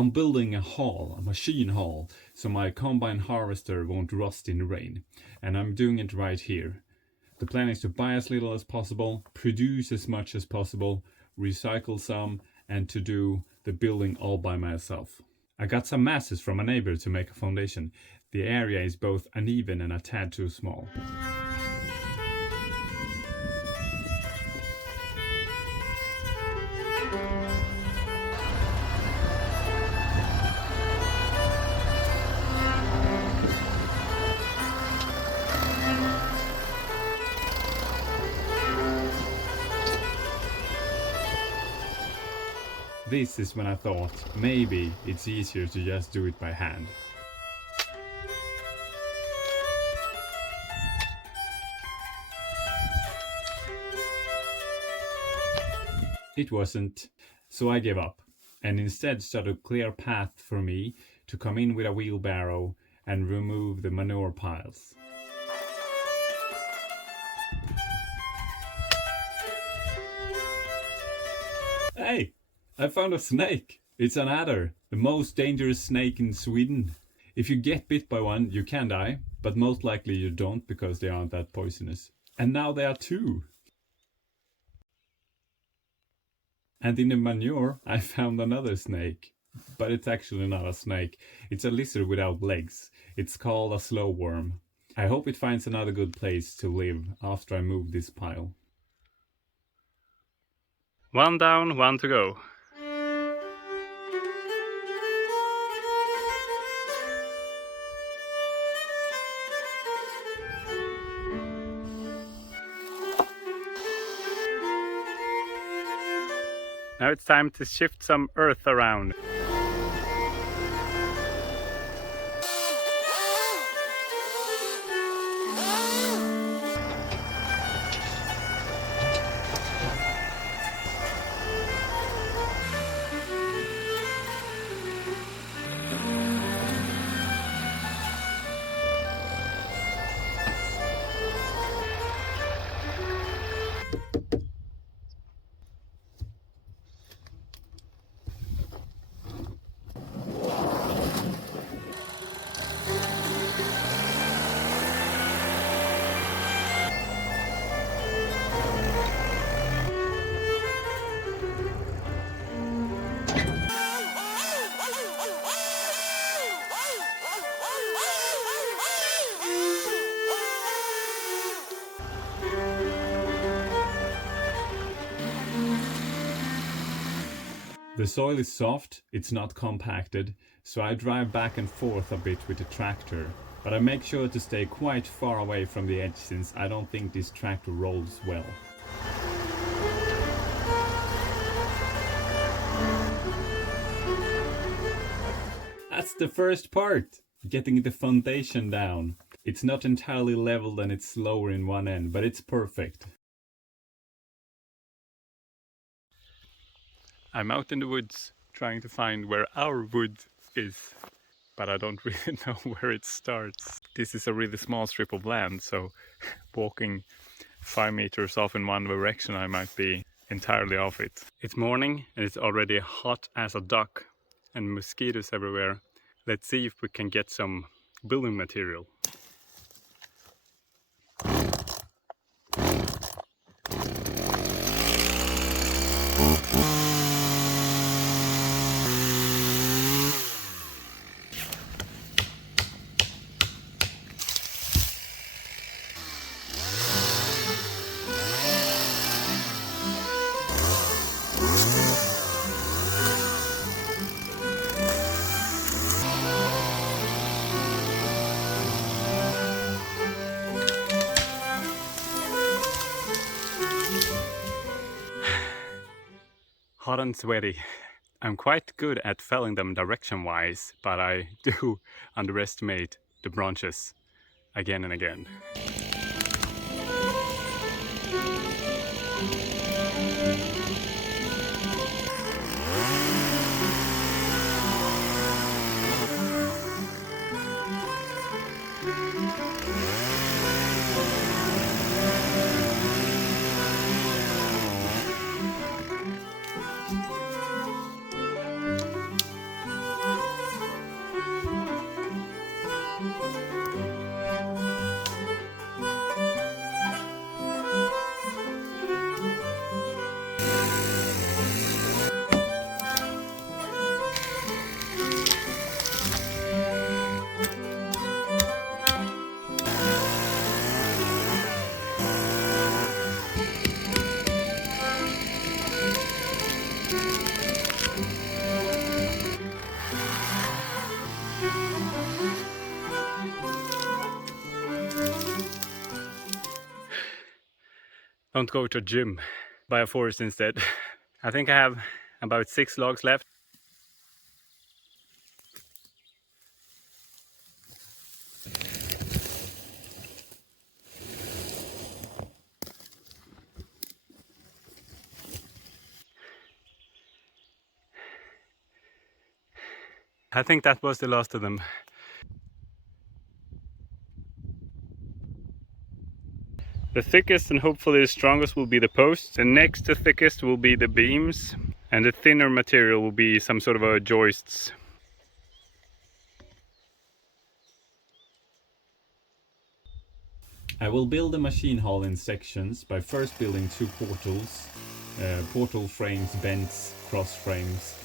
I'm building a machine hall, so my combine harvester won't rust in the rain. And I'm doing it right here. The plan is to buy as little as possible, produce as much as possible, recycle some, and to do the building all by myself. I got some masses from a neighbor to make a foundation. The area is both uneven and a tad too small. This is when I thought maybe it's easier to just do it by hand. It wasn't, so I gave up and instead started a clear path for me to come in with a wheelbarrow and remove the manure piles. Hey! I found a snake! It's an adder, the most dangerous snake in Sweden. If you get bit by one, you can die, but most likely you don't because they aren't that poisonous. And now there are two! And in the manure, I found another snake. But it's actually not a snake. It's a lizard without legs. It's called a slow worm. I hope it finds another good place to live after I move this pile. One down, one to go. Now it's time to shift some earth around. The soil is soft, it's not compacted, so I drive back and forth a bit with the tractor. But I make sure to stay quite far away from the edge since I don't think this tractor rolls well. That's the first part! Getting the foundation down. It's not entirely leveled and it's slower in one end, but it's perfect. I'm out in the woods trying to find where our wood is, but I don't really know where it starts. This is a really small strip of land, so walking 5 meters off in one direction I might be entirely off it. It's morning and it's already hot as a duck and mosquitoes everywhere. Let's see if we can get some building material. Hot and sweaty. I'm quite good at felling them direction-wise, but I do underestimate the branches again and again. Don't go to a gym, buy a forest instead. I think I have about 6 logs left. I think that was the last of them. The thickest and hopefully the strongest will be the posts. The next to thickest will be the beams. And the thinner material will be some sort of a joists. I will build a machine hall in sections by first building 2 portals. Portal frames, vents, cross frames.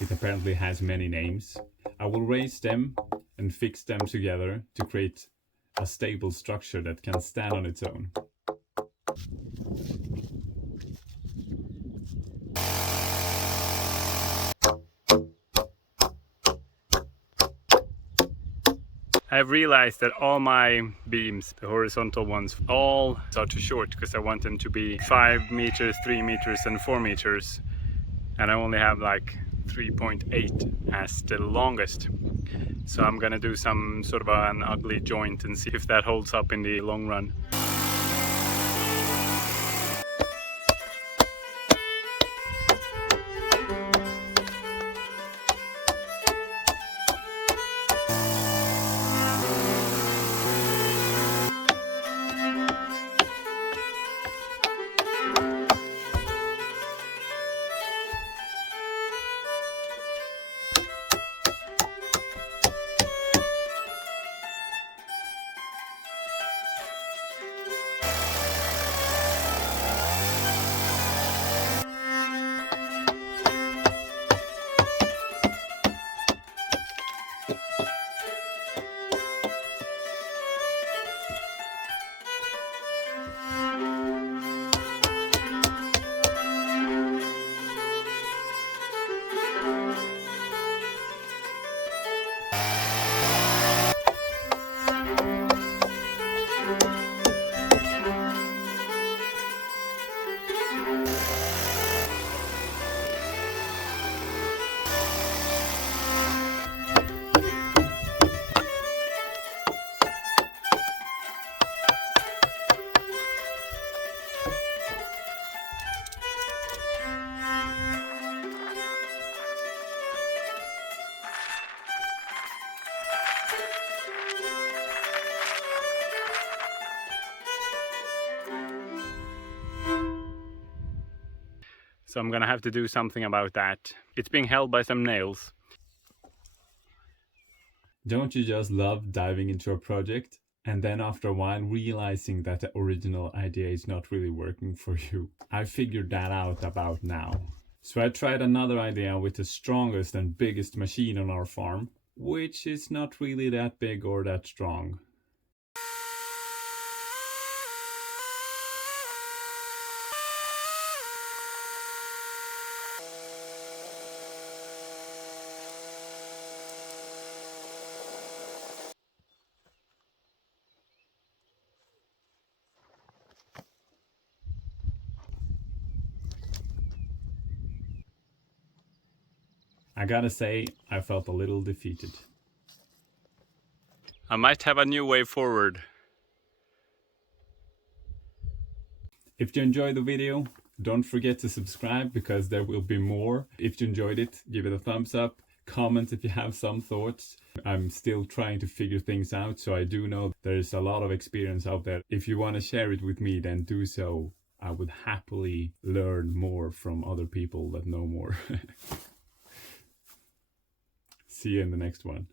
It apparently has many names. I will raise them and fix them together to create a stable structure that can stand on its own. I've realized that all my beams, the horizontal ones, all are too short because I want them to be 5 meters, 3 meters and 4 meters. And I only have like 3.8 as the longest. So I'm gonna do some sort of an ugly joint and see if that holds up in the long run. So I'm gonna have to do something about that. It's being held by some nails. Don't you just love diving into a project and then after a while realizing that the original idea is not really working for you? I figured that out about now. So I tried another idea with the strongest and biggest machine on our farm, which is not really that big or that strong. I gotta say, I felt a little defeated. I might have a new way forward. If you enjoyed the video, don't forget to subscribe because there will be more. If you enjoyed it, give it a thumbs up. Comment if you have some thoughts. I'm still trying to figure things out, so I do know there's a lot of experience out there. If you want to share it with me, then do so. I would happily learn more from other people that know more. See you in the next one.